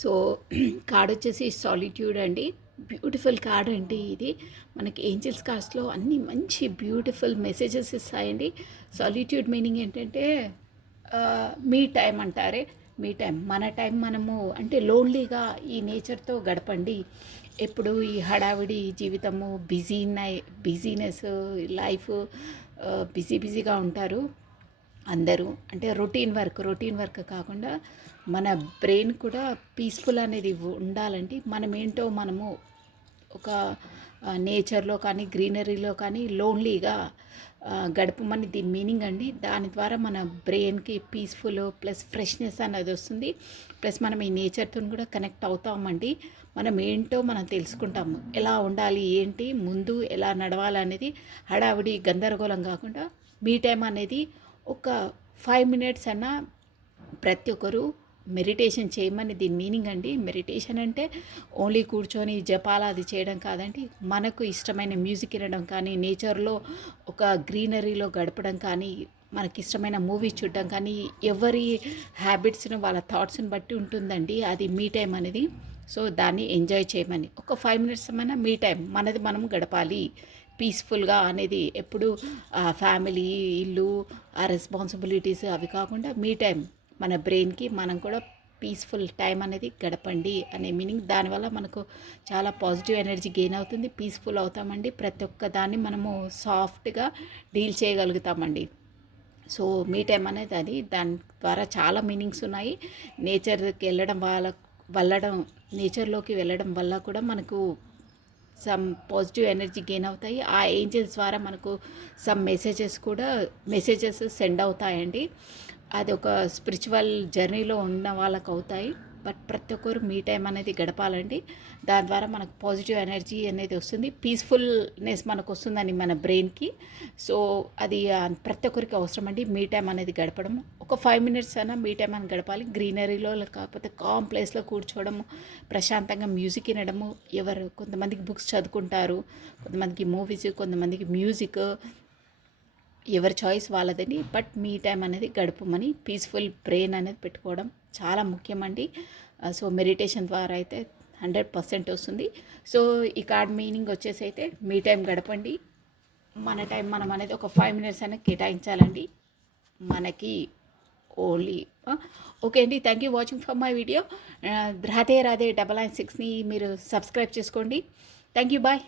So card వచ్చేసి solitude అండి. Beautiful card అండి ఇది. మనకి ఏంజెల్స్ కార్డ్స్లో అన్ని మంచి బ్యూటిఫుల్ మెసేజెస్ ఇస్తాయండి. సాలిట్యూడ్ మీనింగ్ ఏంటంటే మీ టైం అంటారే, మీ టైం, మన టైం మనము అంటే లోన్లీగా ఈ నేచర్తో గడపండి. ఎప్పుడు ఈ హడావిడి జీవితము, బిజీనెస్ లైఫ్, బిజీగా ఉంటారు అందరూ. అంటే రొటీన్ వర్క్ కాకుండా మన బ్రెయిన్ కూడా పీస్ఫుల్ అనేది ఉండాలండి. మనమేంటో మనము ఒక నేచర్లో కానీ గ్రీనరీలో కానీ లోన్లీగా గడపమని దీని మీనింగ్ అండి. దాని ద్వారా మన బ్రెయిన్కి పీస్ఫుల్ ప్లస్ ఫ్రెష్నెస్ అనేది వస్తుంది. ప్లస్ మనం ఈ నేచర్తో కూడా కనెక్ట్ అవుతామండి. మనం ఏంటో మనం తెలుసుకుంటాము, ఎలా ఉండాలి, ఏంటి ముందు ఎలా నడవాలనేది. హడావిడి గందరగోళం కాకుండా మీ టైం అనేది ఒక 5 మినిట్స్ అన్నా ప్రతి ఒక్కరు మెడిటేషన్ చేయమని దీని మీనింగ్ అండి. మెడిటేషన్ అంటే ఓన్లీ కూర్చొని జపాల అది చేయడం కాదండి. మనకు ఇష్టమైన మ్యూజిక్ వినడం కానీ, నేచర్లో ఒక గ్రీనరీలో గడపడం కానీ, మనకి ఇష్టమైన మూవీ చూడడం కానీ, ఎవరి హ్యాబిట్స్ను వాళ్ళ థాట్స్ని బట్టి ఉంటుందండి అది మీ టైం అనేది. సో దాన్ని ఎంజాయ్ చేయమని ఒక 5 మినిట్స్ ఏమైనా మీ టైం మనది మనం గడపాలి పీస్ఫుల్గా అనేది. ఎప్పుడు ఫ్యామిలీ, ఇల్లు, ఆ రెస్పాన్సిబిలిటీస్ అవి కాకుండా మీ టైం మన బ్రెయిన్కి మనం కూడా పీస్ఫుల్ టైం అనేది గడపండి అనే మీనింగ్. దానివల్ల మనకు చాలా పాజిటివ్ ఎనర్జీ గెయిన్ అవుతుంది, పీస్ఫుల్ అవుతామండి. ప్రతి ఒక్క దాన్ని మనము సాఫ్ట్గా డీల్ చేయగలుగుతామండి. సో మీ టైం అనేది అది. దాని ద్వారా చాలా మీనింగ్స్ ఉన్నాయి. నేచర్కి వెళ్ళడం నేచర్లోకి వెళ్ళడం వల్ల కూడా మనకు సమ్ పాజిటివ్ ఎనర్జీ గెయిన్ అవుతాయి. ఆ ఏంజల్స్ ద్వారా మనకు సమ్ మెసేజెస్ సెండ్ అవుతాయండి. అది ఒక స్పిరిచువల్ జర్నీలో ఉన్న వాళ్ళకు అవుతాయి. బట్ ప్రతి ఒక్కరు మీ టైం అనేది గడపాలండి. దాని ద్వారా మనకు పాజిటివ్ ఎనర్జీ అనేది వస్తుంది, పీస్ఫుల్నెస్ మనకు వస్తుందని మన బ్రెయిన్కి. సో అది ప్రతి ఒక్కరికి అవసరం అండి మీ టైం అనేది గడపడం. ఒక 5 మినిట్స్ అయినా మీ టైం అని గడపాలి. గ్రీనరీలో కాకపోతే కామ్ ప్లేస్లో కూర్చోవడము, ప్రశాంతంగా మ్యూజిక్ వినడము. కొంతమందికి బుక్స్ చదువుకుంటారు, కొంతమందికి మూవీస్, కొంతమందికి మ్యూజిక్, ఎవరి చాయిస్ వాళ్ళదని. బట్ మీ టైం అనేది గడపమని పీస్ఫుల్ బ్రెయిన్ అనేది పెట్టుకోవడం చాలా ముఖ్యమండి. సో మెడిటేషన్ ద్వారా అయితే 100% వస్తుంది. సో ఈ కార్డ్ మీనింగ్ వచ్చేసి అయితే మీ టైం గడపండి, మన టైం మనం అనేది ఒక 5 మినిట్స్ అనేది కేటాయించాలండి మనకి ఓన్లీ. ఓకే అండి, thank you watching for my video. Radhe 996ని మీరు సబ్స్క్రైబ్ చేసుకోండి. Thank you, bye.